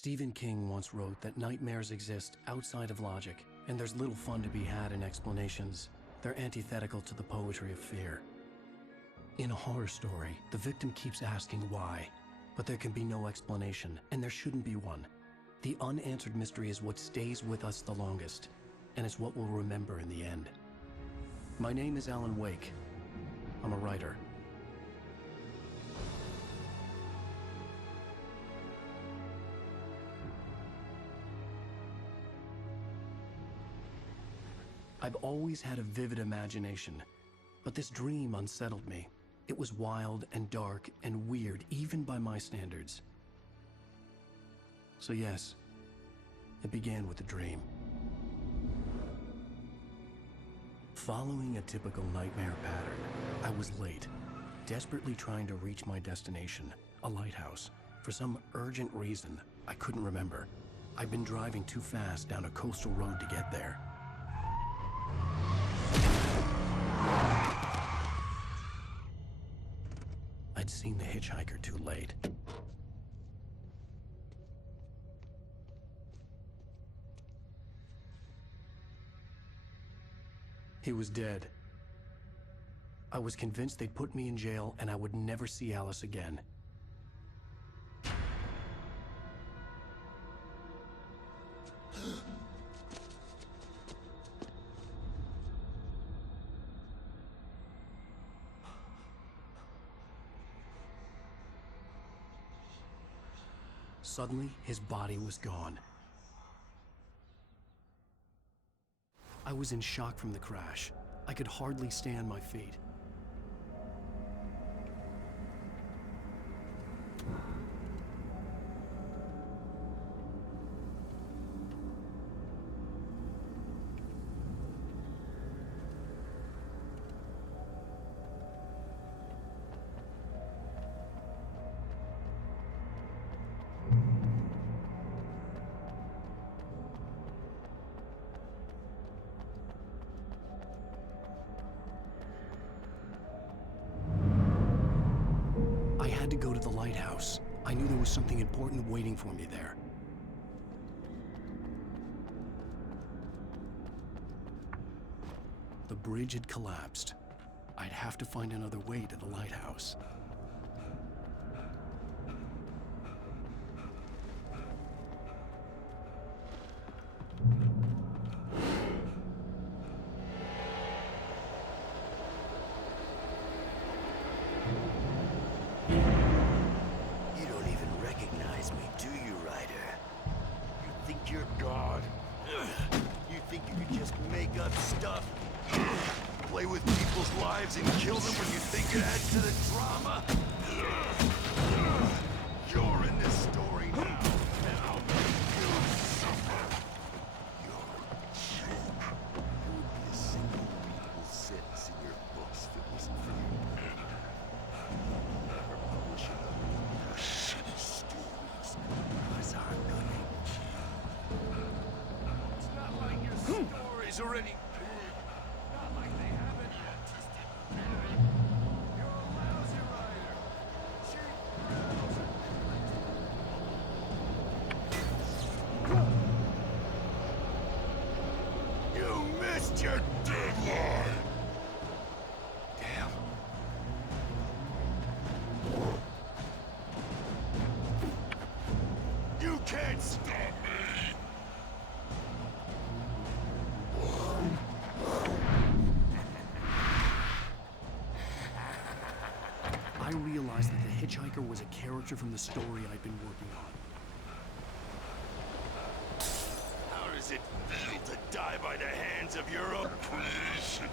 Stephen King once wrote that nightmares exist outside of logic, and there's little fun to be had in explanations. They're antithetical to the poetry of fear. In a horror story, the victim keeps asking why, but there can be no explanation, and there shouldn't be one. The unanswered mystery is what stays with us the longest, and it's what we'll remember in the end. My name is Alan Wake. I'm a writer. I've always had a vivid imagination, but this dream unsettled me. It was wild and dark and weird, even by my standards. So yes, it began with a dream. Following a typical nightmare pattern, I was late, desperately trying to reach my destination, a lighthouse. For some urgent reason, I couldn't remember. I'd been driving too fast down a coastal road to get there. I'd seen the hitchhiker too late. He was dead. I was convinced they'd put me in jail and I would never see Alice again. Suddenly, his body was gone. I was in shock from the crash. I could hardly stay on my feet. I had to go to the lighthouse. I knew there was something important waiting for me there. The bridge had collapsed. I'd have to find another way to the lighthouse. You're God. You think you can just make up stuff? Play with people's lives and kill them when you think it adds to the drama? You're in this story now, and I'll make you suffer. You're a joke. There would be a single readable sentence in your books if it wasn't for you. Never publish another one of your shitty stories. Because I'm gonna. It's not like your story's already big. Not like they haven't yet. You're a lousy writer. Cheap lousy. You missed your deadline. Damn. You can't stop me. I realized that the hitchhiker was a character from the story I'd been working on. How does it feel to die by the hands of your own creation?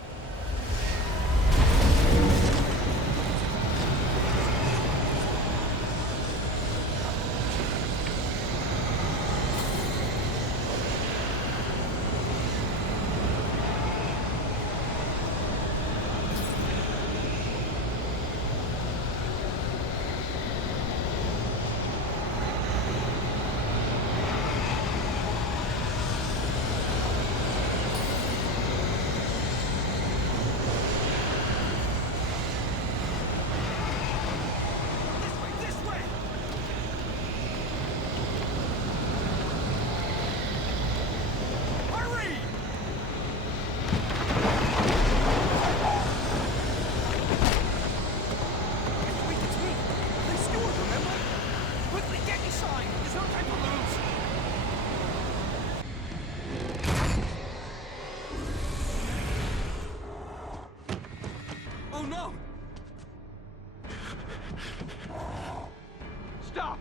Stop!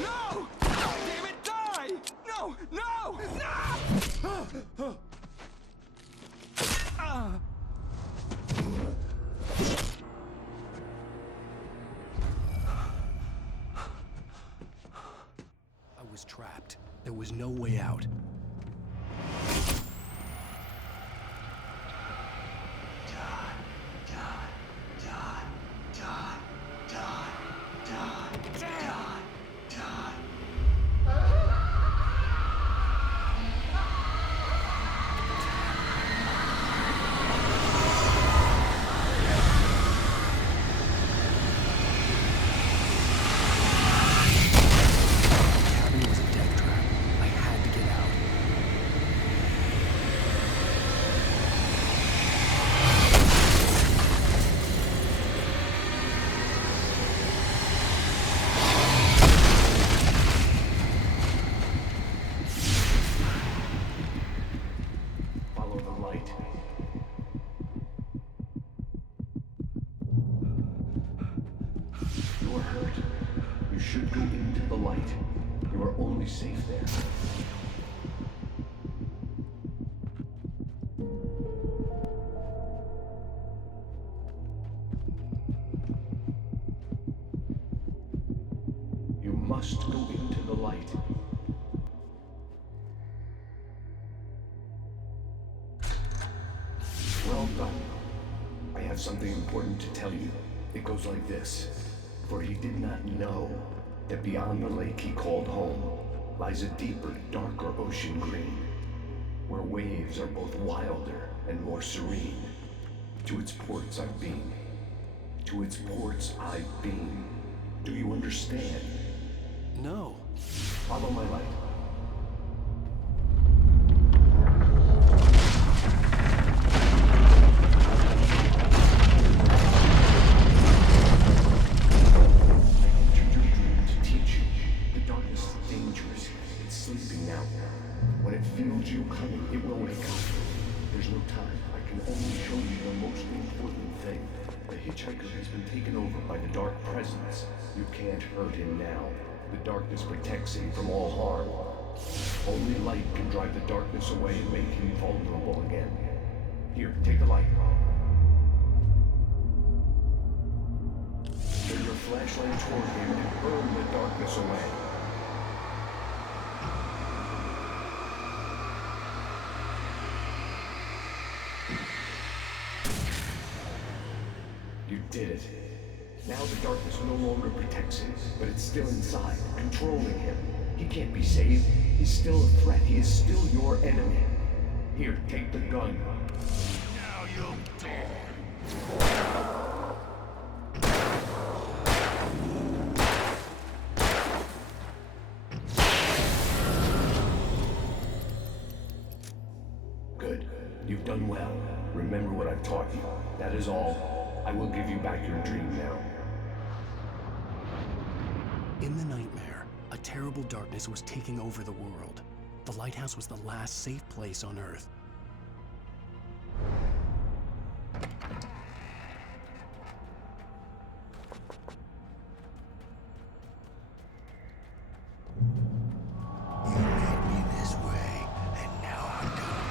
No! Damn it, die! No! No! No! I was trapped. There was no way out. You should go into the light. You are only safe there. You must go into the light. Well done. I have something important to tell you. It goes like this. For he did not know that beyond the lake he called home lies a deeper, darker ocean green, where waves are both wilder and more serene. To its ports I've been. To its ports I've been. Do you understand? No. Follow my light. It will wake up. There's no time. I can only show you the most important thing. The hitchhiker has been taken over by the dark presence. You can't hurt him now. The darkness protects him from all harm. Only light can drive the darkness away and make him vulnerable again. Here, take the light. Turn your flashlight toward him and burn the darkness away. You did it. Now the darkness no longer protects him, but it's still inside, controlling him. He can't be saved. He's still a threat. He is still your enemy. Here, take the gun. Now you'll die. Good. You've done well. Remember what I've taught you. That is all. I will give you back your dream now. In the nightmare, a terrible darkness was taking over the world. The lighthouse was the last safe place on Earth. You led me this way, and now I'm gonna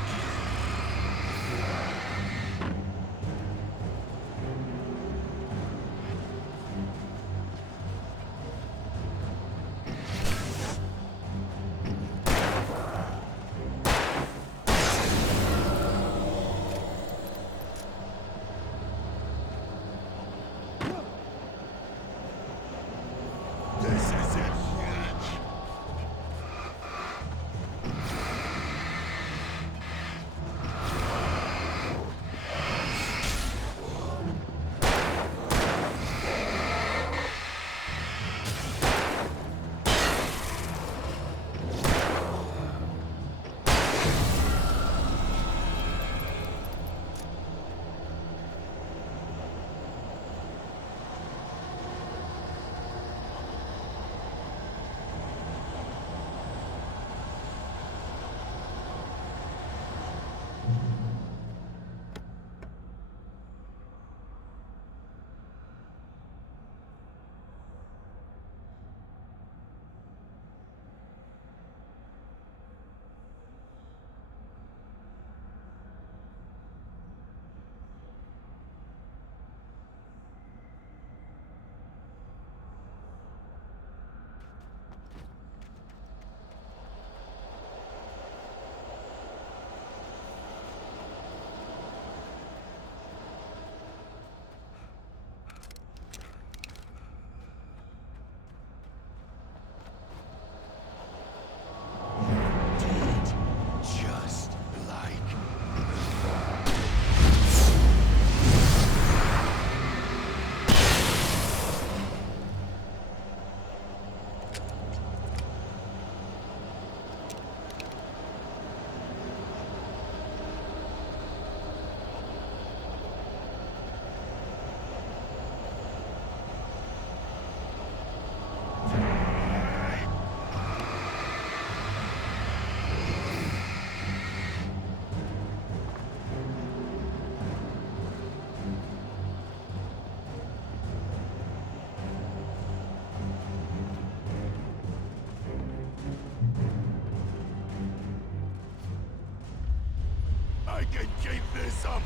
is a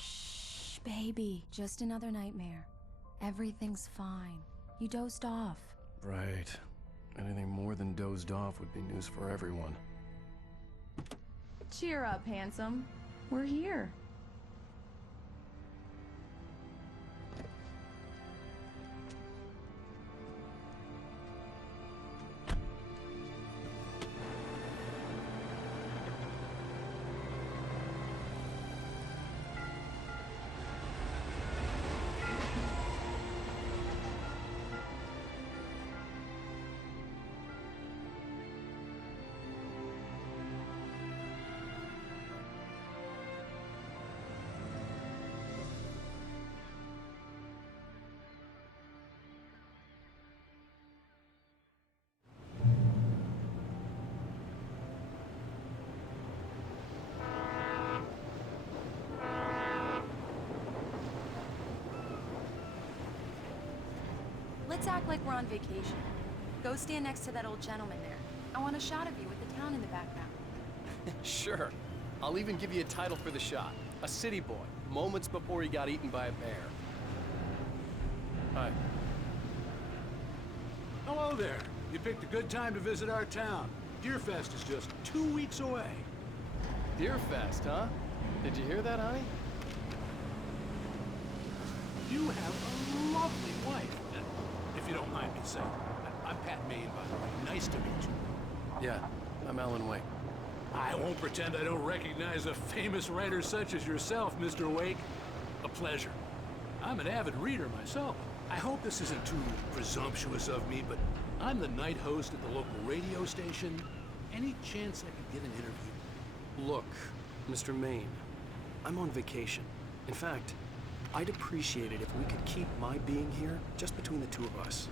Shh, baby. Just another nightmare. Everything's fine. You dozed off. Right. Anything more than dozed off would be news for everyone. Cheer up, handsome. We're here. Let's act like we're on vacation. Go stand next to that old gentleman there. I want a shot of you with the town in the background. Sure. I'll even give you a title for the shot. A city boy, moments before he got eaten by a bear. Hi. Hello there. You picked a good time to visit our town. Deerfest is just 2 weeks away. Deerfest, huh? Did you hear that, honey? You have a lovely wife. And if you don't mind me saying, I'm Pat Maine, by the way. Nice to meet you. Yeah, I'm Alan Wake. I won't pretend I don't recognize a famous writer such as yourself, Mr. Wake. A pleasure. I'm an avid reader myself. I hope this isn't too presumptuous of me, but I'm the night host at the local radio station. Any chance I could get an interview? Look, Mr. Maine, I'm on vacation. In fact, I'd appreciate it if we could keep my being here just between the two of us.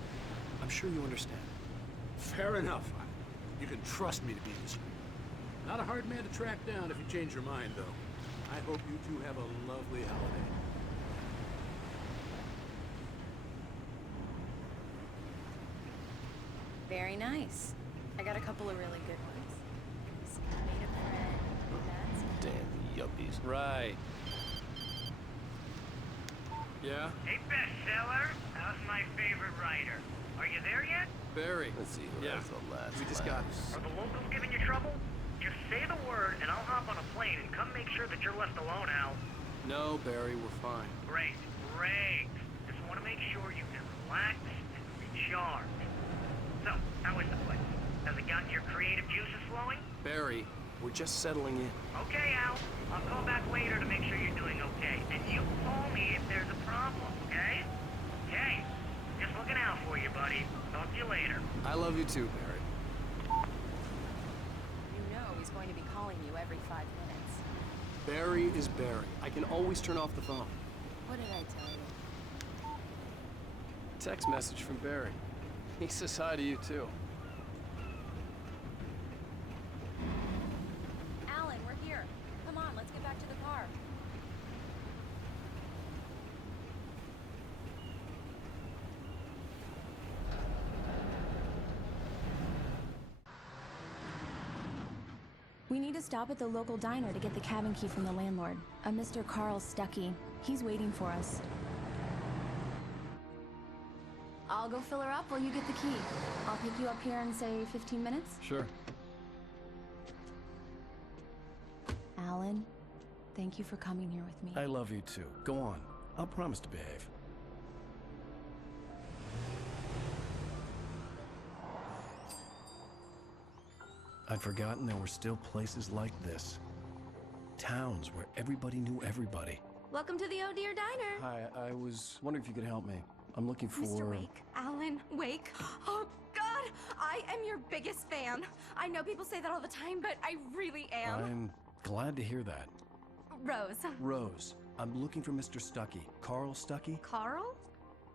I'm sure you understand. Fair enough. You can trust me to be discreet. Not a hard man to track down if you change your mind, though. I hope you two have a lovely holiday. Very nice. I got a couple of really good ones. So I made a friend. That's Damn yuppies. Right. Yeah? Hey, bestseller. How's my favorite writer? Are you there yet? Barry. Let's see who Yeah. has the last We just got... Are the locals giving you trouble? Just say the word, and I'll hop on a plane and come make sure that you're left alone, Al. No, Barry, we're fine. Great, great. Just want to make sure you can relax and recharge. So, how is the place? Has it gotten your creative juices flowing? Barry, we're just settling in. Okay, Al. I'll call back later to make sure you're doing okay. And you call me if there's a problem, okay? Okay. Just looking out for you, buddy. Talk to you later. I love you too, Barry. You know he's going to be calling you every 5 minutes. Barry is Barry. I can always turn off the phone. What did I tell you? Text message from Barry. He says hi to you too. Alan, we're here. Come on, let's get back to the car. We need to stop at the local diner to get the cabin key from the landlord, a Mr. Carl Stuckey. He's waiting for us. I'll go fill her up while you get the key. I'll pick you up here in, say, 15 minutes? Sure. Alan, thank you for coming here with me. I love you too. Go on. I'll promise to behave. I'd forgotten there were still places like this. Towns where everybody knew everybody. Welcome to the Oh Dear Diner. Hi, I was wondering if you could help me. I'm looking for... Mr. Wake, Alan Wake. Oh, God, I am your biggest fan. I know people say that all the time, but I really am. I'm glad to hear that. Rose. Rose, I'm looking for Mr. Stuckey. Carl Stuckey? Carl?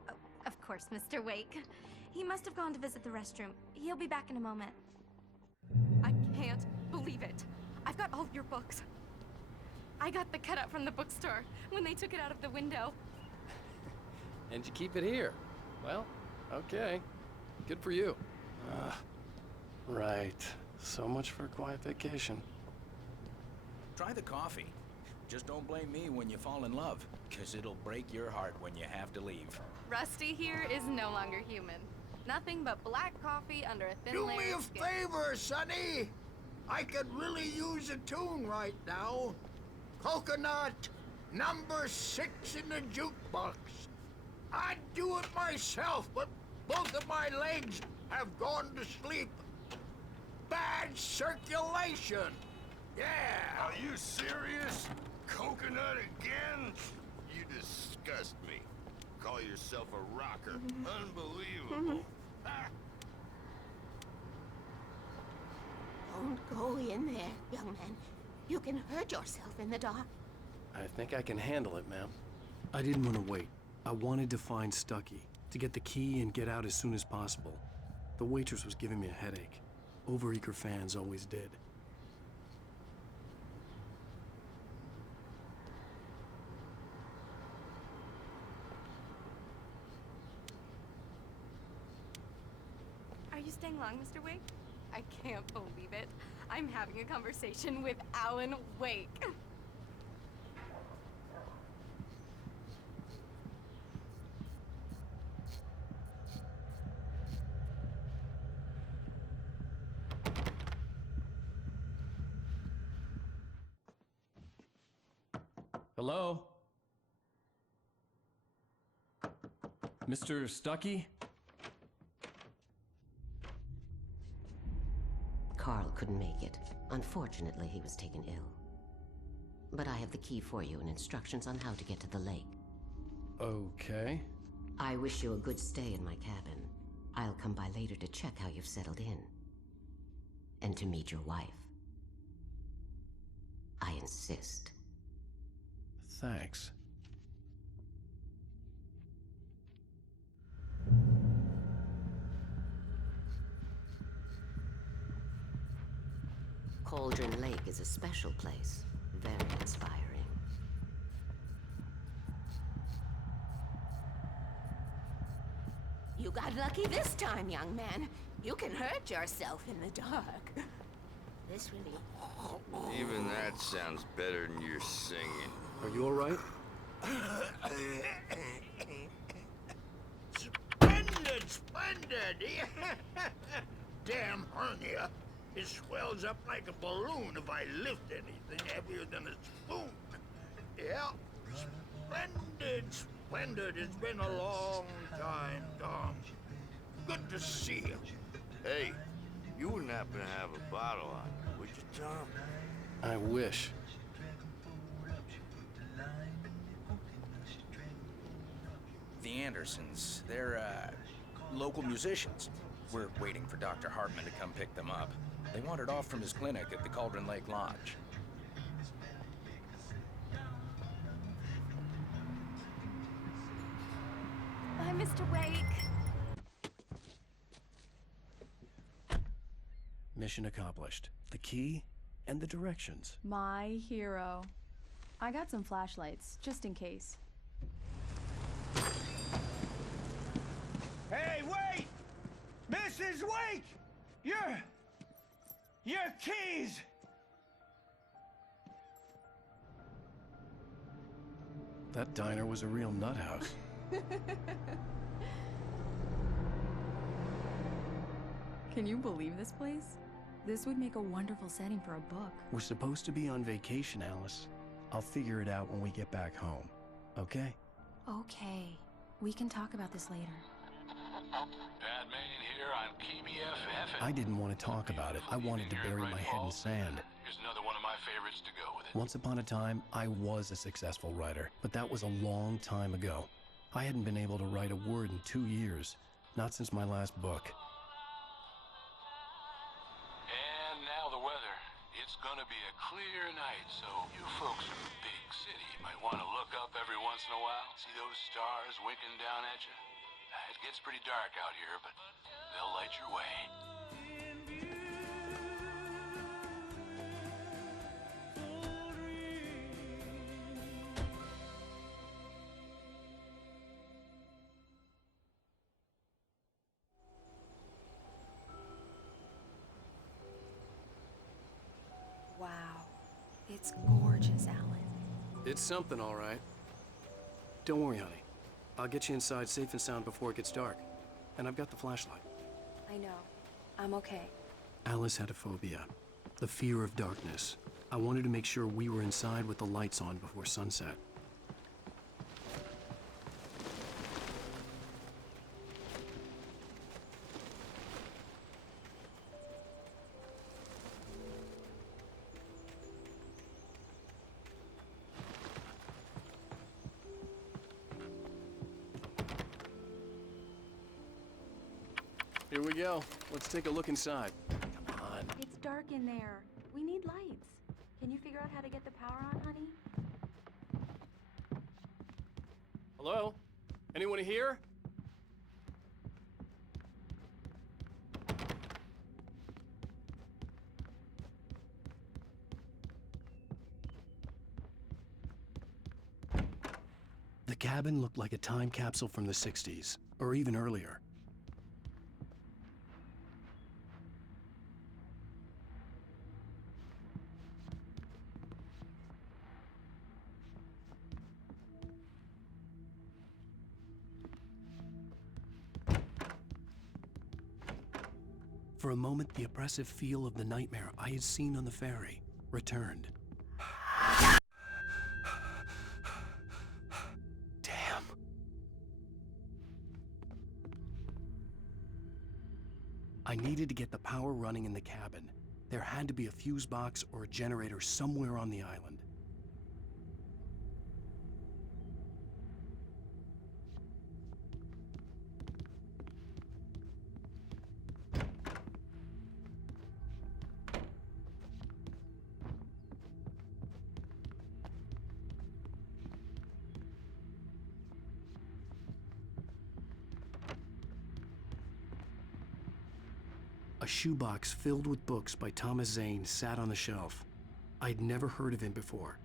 Oh, of course, Mr. Wake. He must have gone to visit the restroom. He'll be back in a moment. I can't believe it. I've got all your books. I got the cutout from the bookstore when they took it out of the window. And you keep it here. Well, okay. Good for you. Right. So much for a quiet vacation. Try the coffee. Just don't blame me when you fall in love, 'cause it'll break your heart when you have to leave. Rusty here is no longer human. Nothing but black coffee under a thin Do layer me a of skin. favor, Sonny. I could really use a tune right now. Coconut, number 6 in the jukebox. I'd do it myself, but both of my legs have gone to sleep. Bad circulation. Yeah. Are you serious? Coconut again? You disgust me. Call yourself a rocker. Unbelievable. Ah. Don't go in there, young man. You can hurt yourself in the dark. I think I can handle it, ma'am. I didn't want to wait. I wanted to find Stuckey, to get the key and get out as soon as possible. The waitress was giving me a headache. Overeager fans always did. Are you staying long, Mr. Wake? I can't believe it. I'm having a conversation with Alan Wake. Hello? Mr. Stuckey? Carl couldn't make it. Unfortunately, he was taken ill. But I have the key for you and instructions on how to get to the lake. Okay. I wish you a good stay in my cabin. I'll come by later to check how you've settled in. And to meet your wife. I insist. Thanks. Cauldron Lake is a special place. Very inspiring. You got lucky this time, young man. You can hurt yourself in the dark. This really... Even that sounds better than your singing. Are you all right? Splendid, splendid! Damn hernia. It swells up like a balloon if I lift anything heavier than a spoon. Yeah, splendid, splendid. It's been a long time, Tom. Good to see you. Hey, you wouldn't happen to have a bottle on you, would you, Tom? I wish. The Andersons, they're, local musicians. We're waiting for Dr. Hartman to come pick them up. They wandered off from his clinic at the Cauldron Lake Lodge. Bye, Mr. Wake. Mission accomplished. The key and the directions. My hero. I got some flashlights, just in case. Hey, wait! Mrs. Wake! Your keys! That diner was a real nut house. Can you believe this place? This would make a wonderful setting for a book. We're supposed to be on vacation, Alice. I'll figure it out when we get back home, okay? Okay. We can talk about this later. Batman here on KBFF. I didn't want to talk about it. I wanted to bury my head in sand. Here's another one of my favorites to go with it. Once upon a time, I was a successful writer, but that was a long time ago. I hadn't been able to write a word in 2 years, not since my last book. And now the weather. It's gonna be a clear night, so you folks in the big city might want to look up every once in a while. See those stars winking down at you? It gets pretty dark out here, but they'll light your way. Wow. It's gorgeous, Alan. It's something, all right. Don't worry, honey. I'll get you inside safe and sound before it gets dark. And I've got the flashlight. I know. I'm okay. Alice had a phobia, the fear of darkness. I wanted to make sure we were inside with the lights on before sunset. Here we go. Let's take a look inside. Come on. It's dark in there. We need lights. Can you figure out how to get the power on, honey? Hello? Anyone here? The cabin looked like a time capsule from the 60s, or even earlier. For a moment, the oppressive feel of the nightmare I had seen on the ferry returned. Damn. I needed to get the power running in the cabin. There had to be a fuse box or a generator somewhere on the island. A shoebox filled with books by Thomas Zane sat on the shelf. I'd never heard of him before.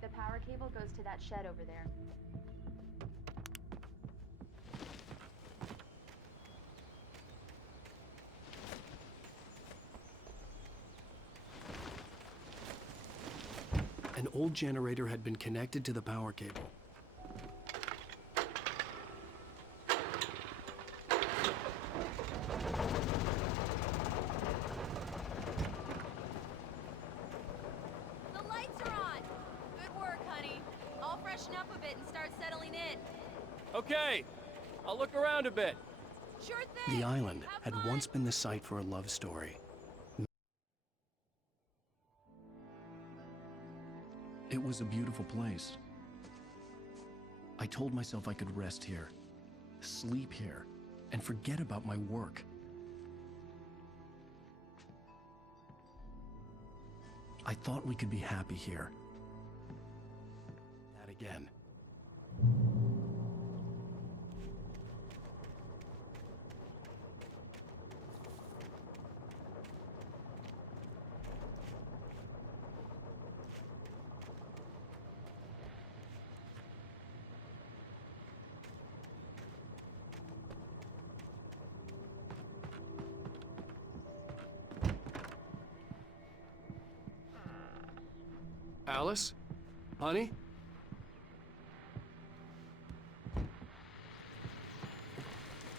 The power cable goes to that shed over there. An old generator had been connected to the power cable. The lights are on! Good work, honey. I'll freshen up a bit and start settling in. Okay. I'll look around a bit. Sure thing! The island Have had fun. once been the site for a love story. It was a beautiful place. I told myself I could rest here, sleep here, and forget about my work. I thought we could be happy here. That again. Alice? Honey?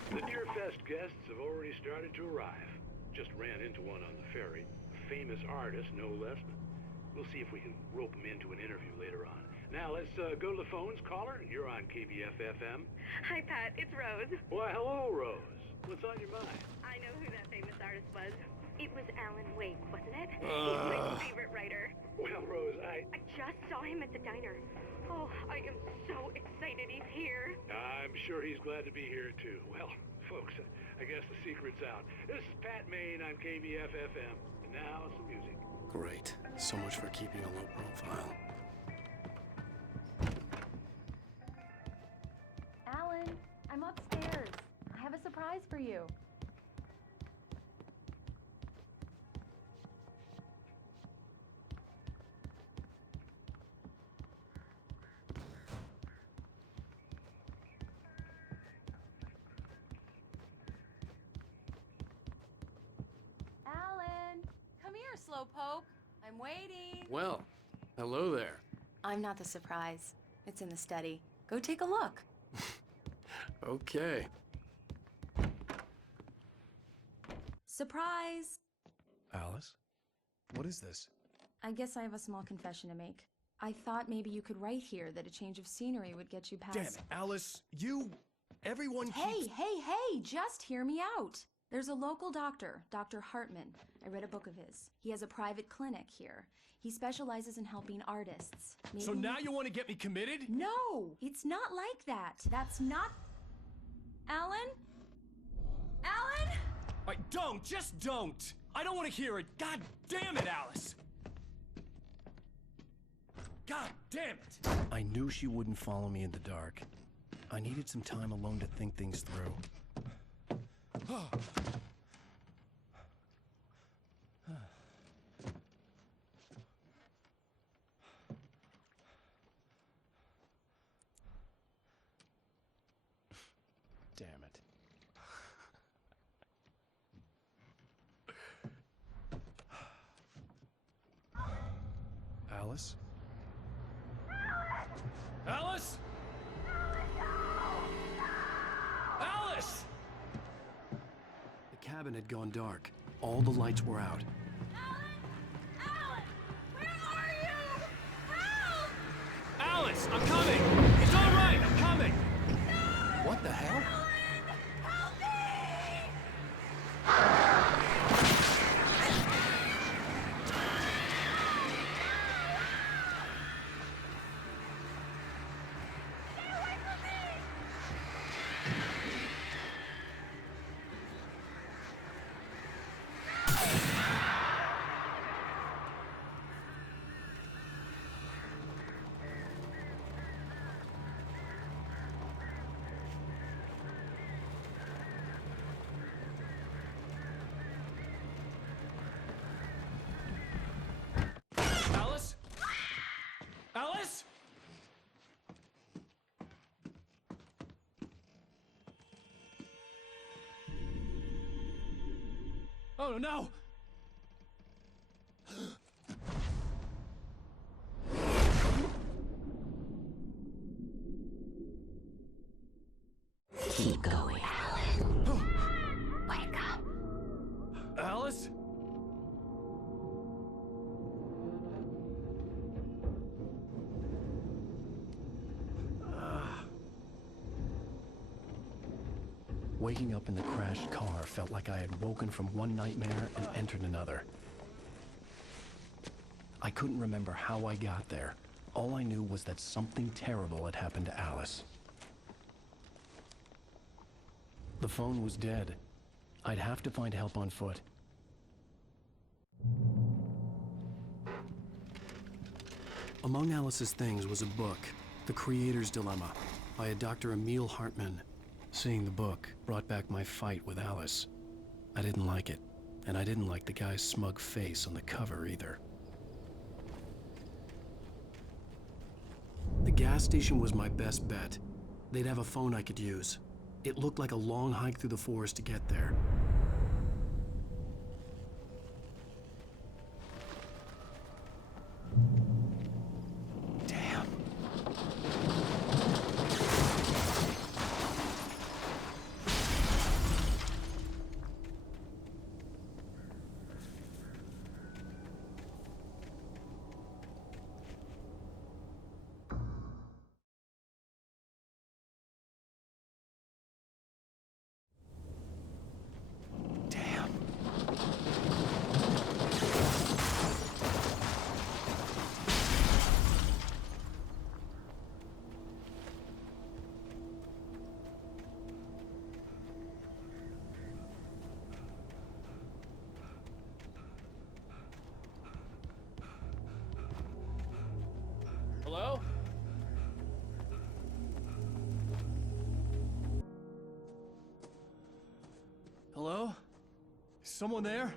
The Deerfest guests have already started to arrive. Just ran into one on the ferry. A famous artist, no less. We'll see if we can rope him into an interview later on. Now, let's go to the phones. Caller, you're on KBF-FM. Hi, Pat. It's Rose. Why, hello, Rose. What's on your mind? I know who that famous artist was. It was Alan Wake, wasn't it? He's my favorite writer. Well, Rose, I just saw him at the diner. Oh, I am so excited he's here. I'm sure he's glad to be here, too. Well, folks, I guess the secret's out. This is Pat Maine on KBF-FM. And now, some music. Great. So much for keeping a low profile. Alan, I'm upstairs. I have a surprise for you. Alan, come here, slowpoke. I'm waiting. Well, hello there. I'm not the surprise. It's in the study. Go take a look. Okay. Surprise! Alice? What is this? I guess I have a small confession to make. I thought maybe you could write here that a change of scenery would get you past... Damn it, Alice! Everyone Hey, just hear me out! There's a local doctor, Dr. Hartman. I read a book of his. He has a private clinic here. He specializes in helping artists. Maybe... So now you want to get me committed? No! It's not like that. That's not... Alan? Alan? Just don't! I don't want to hear it! God damn it, Alice! God damn it! I knew she wouldn't follow me in the dark. I needed some time alone to think things through. Damn it. Alice? Alice? Alice! The cabin had gone dark. All the lights were out. Alice, I'm coming! It's all right, I'm coming! What the hell? Alice? Alice? Oh no! Keep going, Alan. Wake up. Alice? Waking up in the crashed car felt like I had woken from one nightmare and entered another. I couldn't remember how I got there. All I knew was that something terrible had happened to Alice. The phone was dead. I'd have to find help on foot. Among Alice's things was a book, The Creator's Dilemma, by a Dr. Emil Hartman. Seeing the book brought back my fight with Alice. I didn't like it, and I didn't like the guy's smug face on the cover either. The gas station was my best bet. They'd have a phone I could use. It looked like a long hike through the forest to get there. Someone there?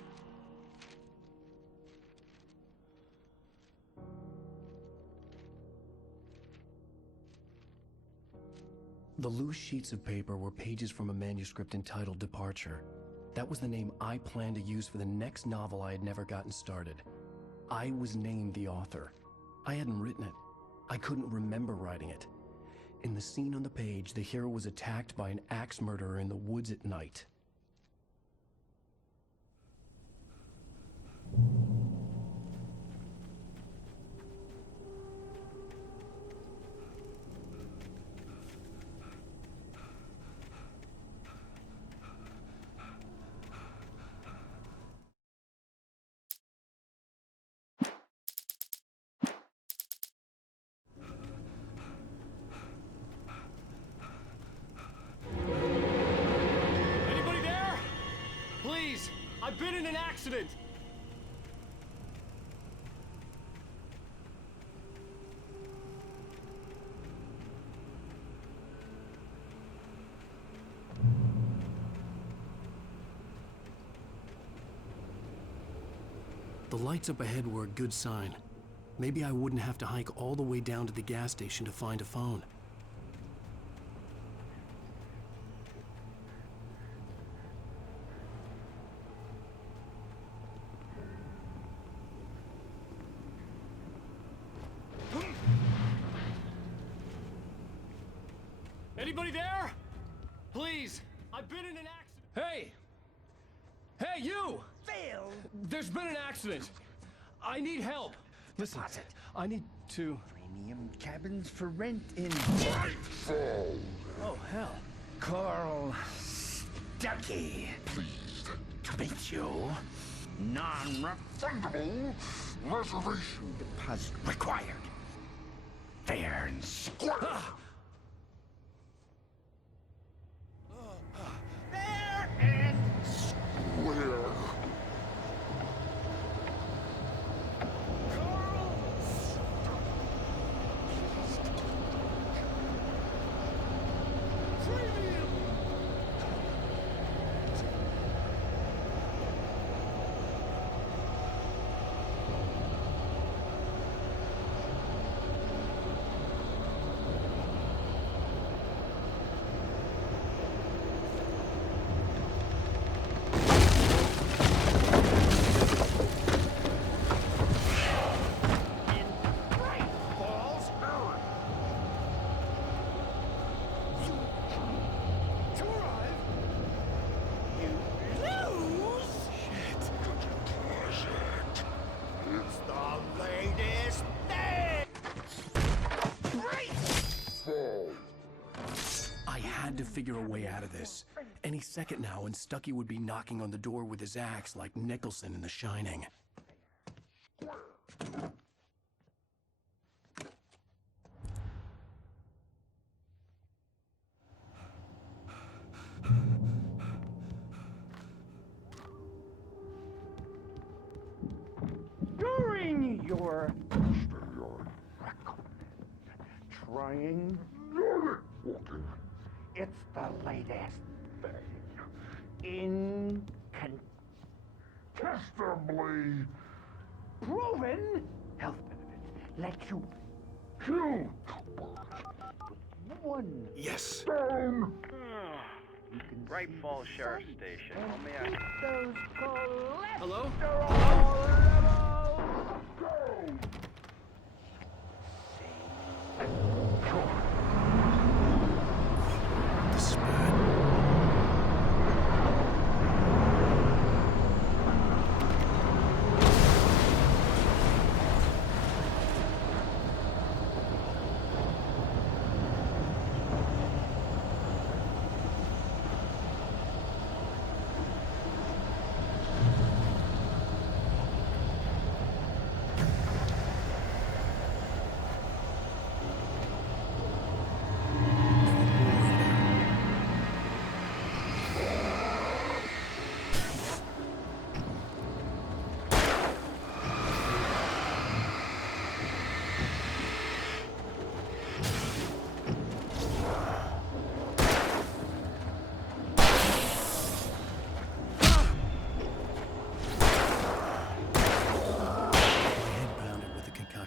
The loose sheets of paper were pages from a manuscript entitled Departure. That was the name I planned to use for the next novel I had never gotten started. I was named the author. I hadn't written it. I couldn't remember writing it. In the scene on the page, the hero was attacked by an axe murderer in the woods at night. Anybody there? Please, I've been in an accident. The lights up ahead were a good sign. Maybe I wouldn't have to hike all the way down to the gas station to find a phone. Anybody there? Please, I've been in an accident. Hey! Hey, you! Phil! There's been an accident. I need help. Listen, I need to... Premium cabins for rent in... Oh, hell. Carl Stuckey. Pleased To meet you. Non-refundable reservation deposit required. Fair and square. Fair and square. To figure a way out of this. Any second now, and Stuckey would be knocking on the door with his axe like Nicholson in The Shining. During your trying walking. It's the latest thing. Incontestably proven health benefits. Let you kill with one. Yes. Stone. You can Bright Falls Sheriff Station. Help me out. Those Hello? This is bad.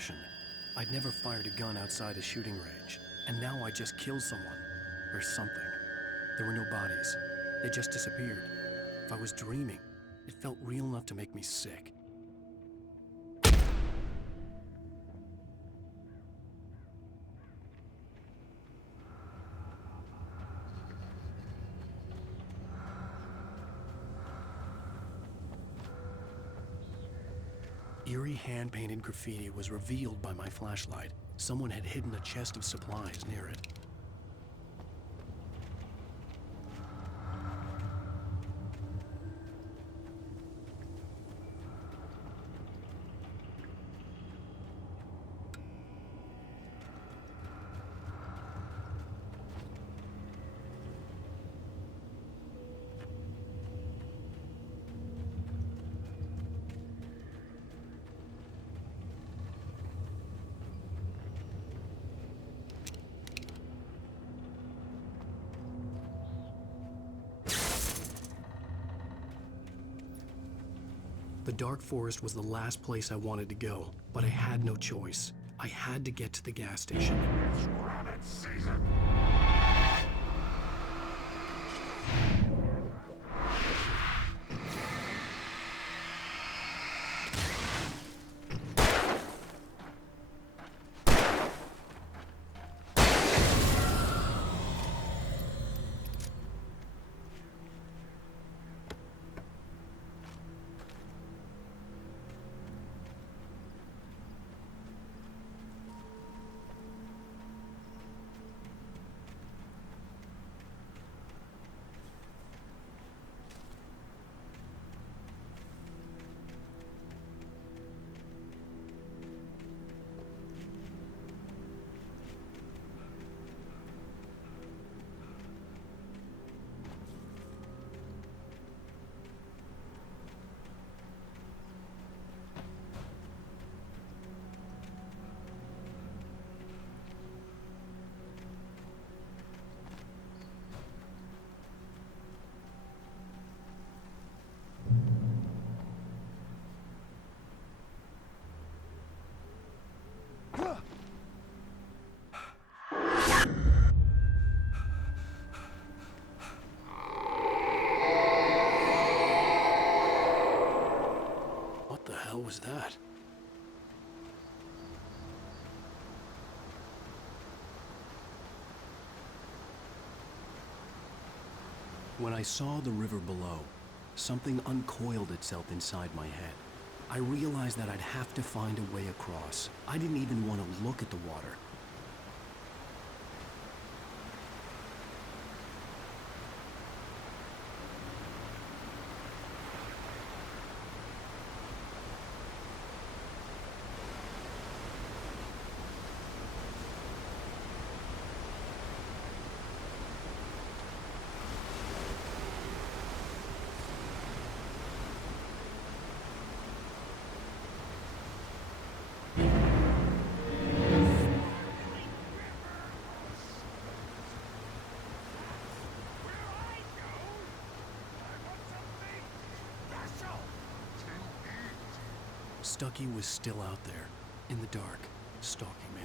concussion. I'd never fired a gun outside a shooting range, and now I just killed someone. Or something. There were no bodies. They just disappeared. If I was dreaming, it felt real enough to make me sick. Eerie hand-painted graffiti was revealed by my flashlight. Someone had hidden a chest of supplies near it. The dark forest was the last place I wanted to go, but I had no choice. I had to get to the gas station. It's rabbit season. What the hell was that? When I saw the river below, something uncoiled itself inside my head. I realized that I'd have to find a way across. I didn't even want to look at the water. Stucky was still out there, in the dark, stalking me.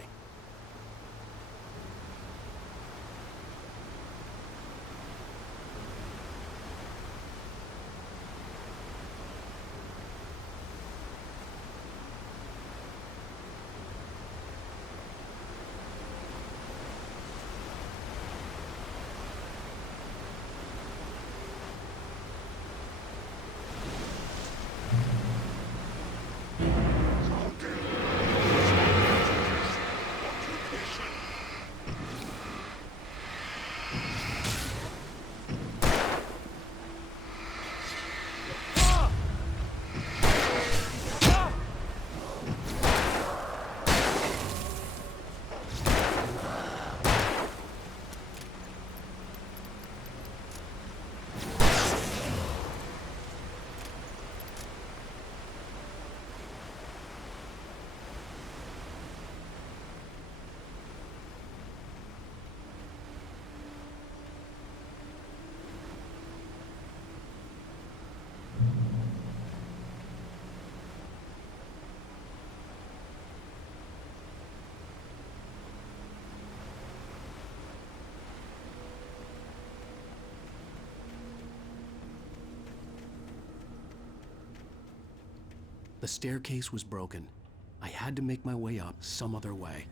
The staircase was broken. I had to make my way up some other way.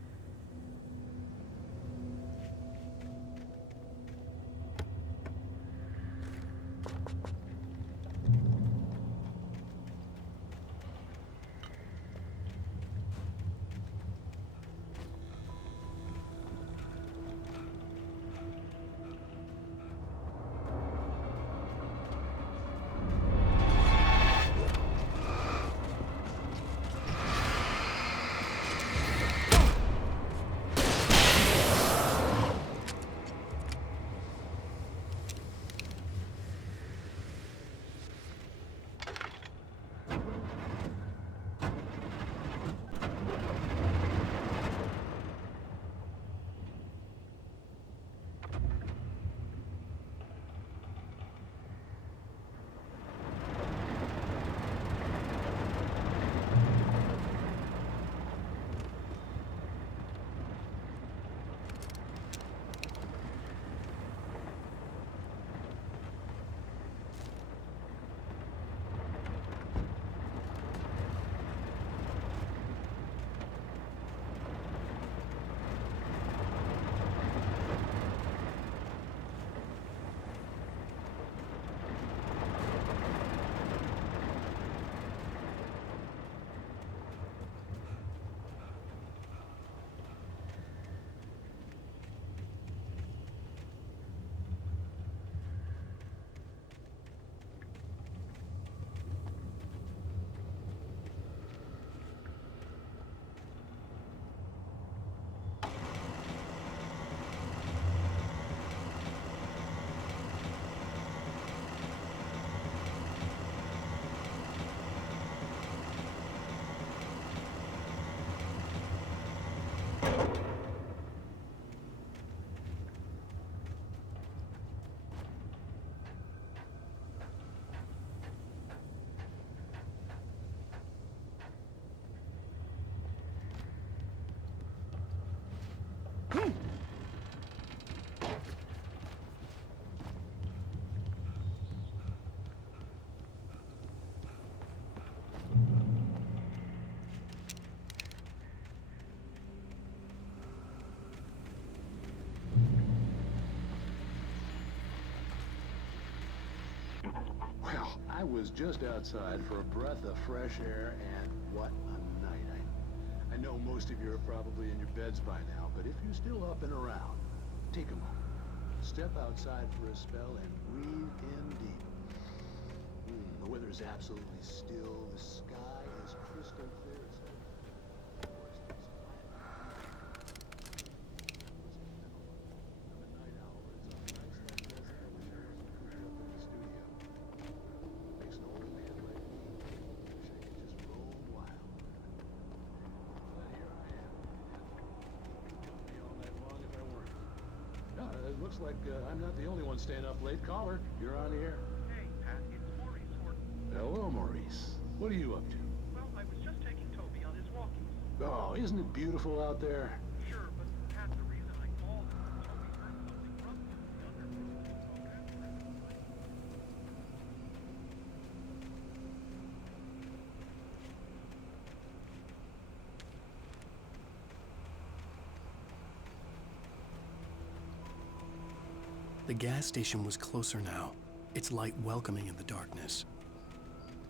Well, I was just outside for a breath of fresh air, and what a night. I know most of you are probably in your beds by now, but if you're still up and around, take a moment. Step outside for a spell and breathe in deep. The weather is absolutely still. The sky is crystal clear. It looks like I'm not the only one staying up late. Caller, you're on the air. Hey, Pat, it's Maurice Horton. Hello, Maurice. What are you up to? Well, I was just taking Toby on his walkies. Oh, isn't it beautiful out there? Sure, but Pat, the reason I called is Toby heard something rumbling under The gas station was closer now, its light welcoming in the darkness.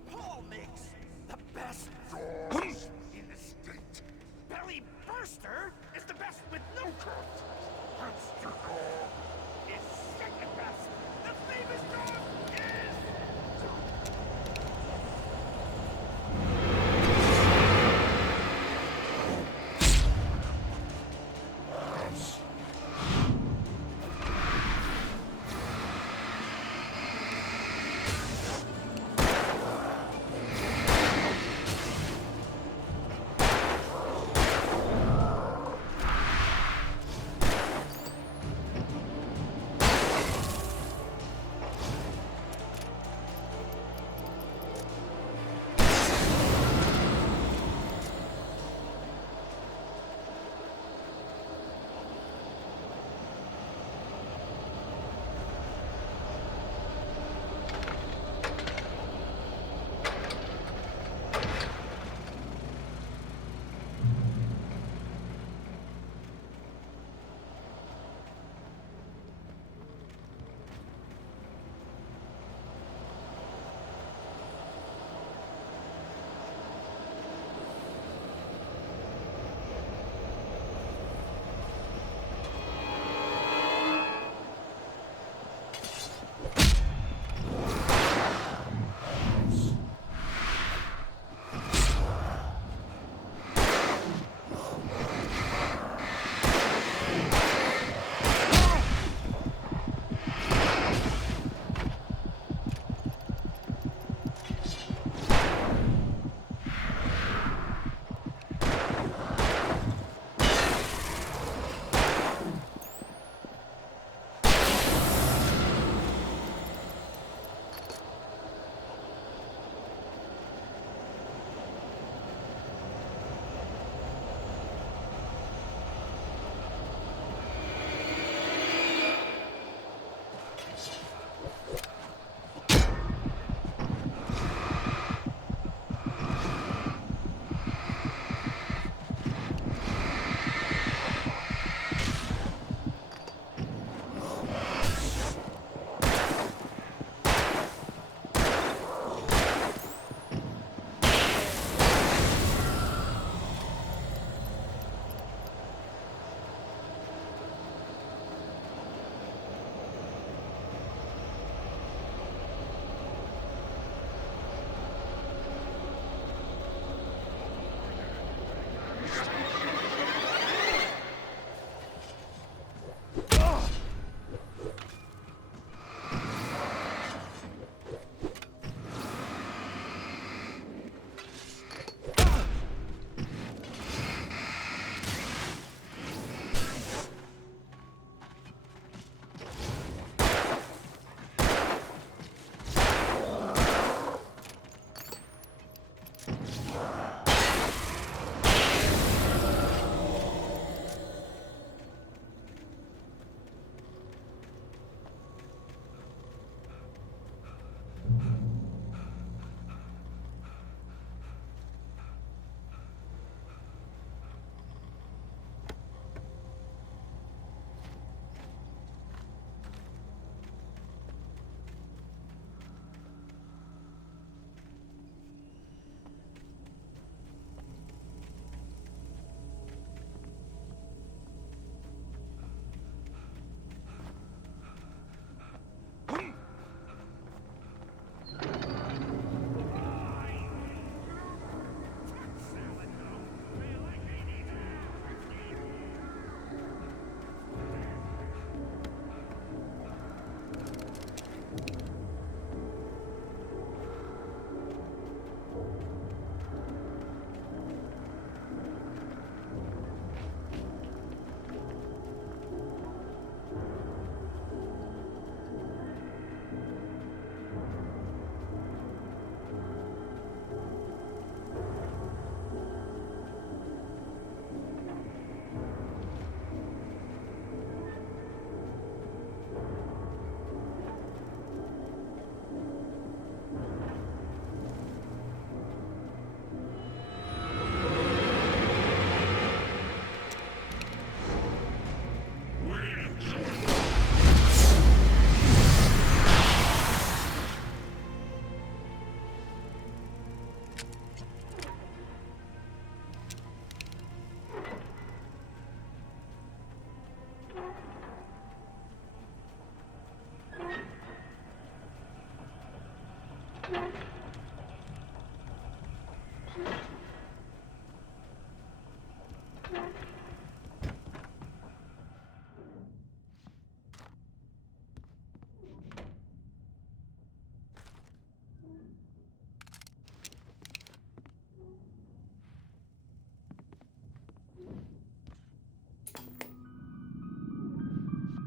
Paul makes the best dogs in the state. Belly Burster is the best with no cut. Monster Dog is second best. The famous dog is...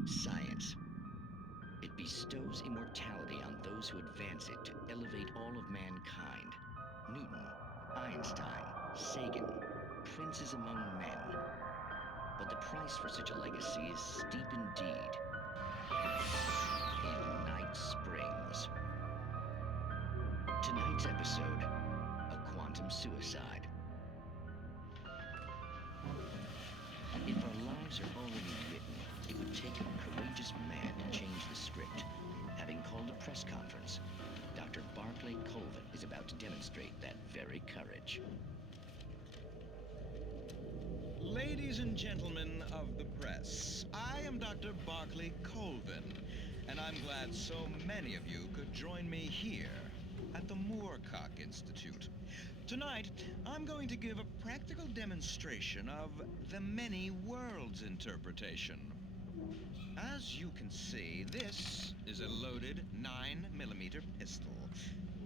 Science. It bestows immortality on those who advance it to elevate all of mankind. Newton, Einstein, Sagan, princes among men. But the price for such a legacy is steep indeed. In Night Springs. Tonight's episode, a quantum suicide. If our lives are already written, it would take a courageous man to change the script. Having called a press conference, Dr. Barclay Colvin is about to demonstrate that very courage. Ladies and gentlemen of the press, I am Dr. Barclay Colvin, and I'm glad so many of you could join me here at the Moorcock Institute. Tonight, I'm going to give a practical demonstration of the many worlds interpretation. As you can see, this is a loaded 9mm pistol.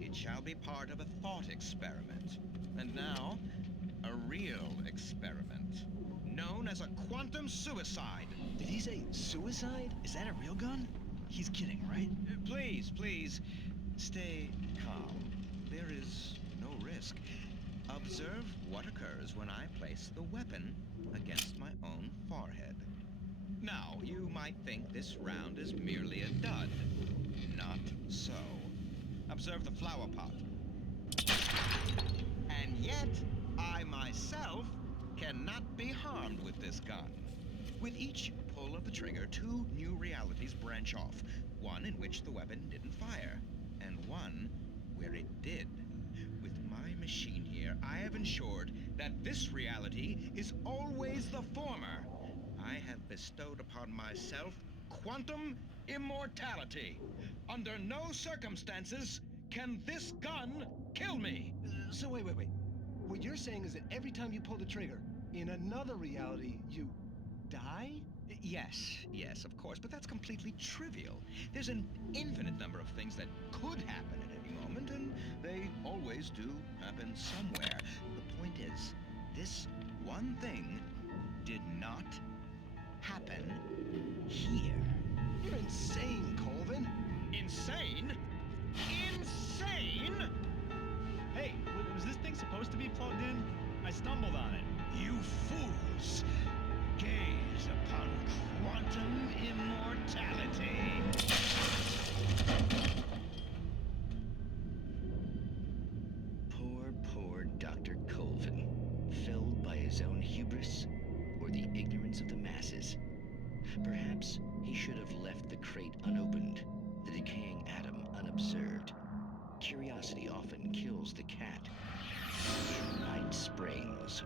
It shall be part of a thought experiment. And now, a real experiment, known as a quantum suicide. Did he say suicide? Is that a real gun? He's kidding, right? Please, stay calm. There is no risk. Observe what occurs when I place the weapon against my own forehead. Now, you might think this round is merely a dud. Not so. Observe the flower pot. And yet, I myself cannot be harmed with this gun. With each pull of the trigger, two new realities branch off. One in which the weapon didn't fire, and one where it did. With my machine here, I have ensured that this reality is always the former. I have bestowed upon myself quantum immortality. Under no circumstances can this gun kill me. So wait. What you're saying is that every time you pull the trigger, in another reality, you die? Yes, of course, but that's completely trivial. There's an infinite number of things that could happen at any moment, and they always do happen somewhere. The point is, this one thing did not happen here. You're insane, Colvin. Insane? Insane? Hey, was this thing supposed to be plugged in? I stumbled on it. You fools! Gaze upon quantum immortality. Poor Dr. Colvin, felled by his own hubris or the ignorance of the masses. Perhaps he should have left the crate unopened, the decaying atom unobserved. Curiosity often kills the cat. In Night Springs.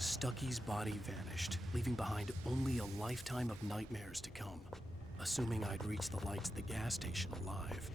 Stucky's body vanished, leaving behind only a lifetime of nightmares to come, assuming I'd reach the lights of the gas station alive.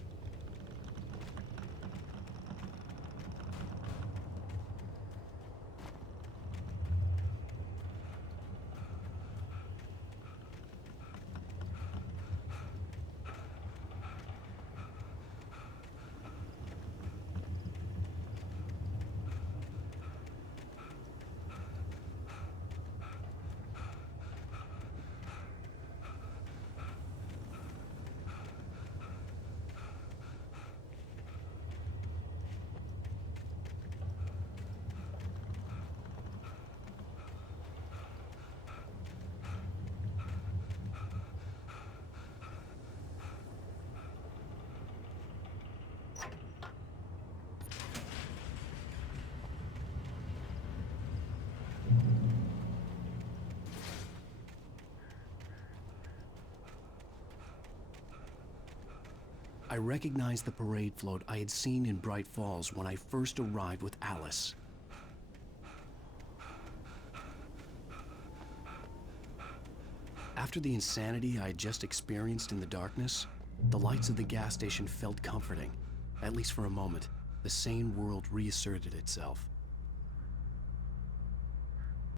I recognized the parade float I had seen in Bright Falls when I first arrived with Alice. After the insanity I had just experienced in the darkness, the lights of the gas station felt comforting. At least for a moment, the sane world reasserted itself.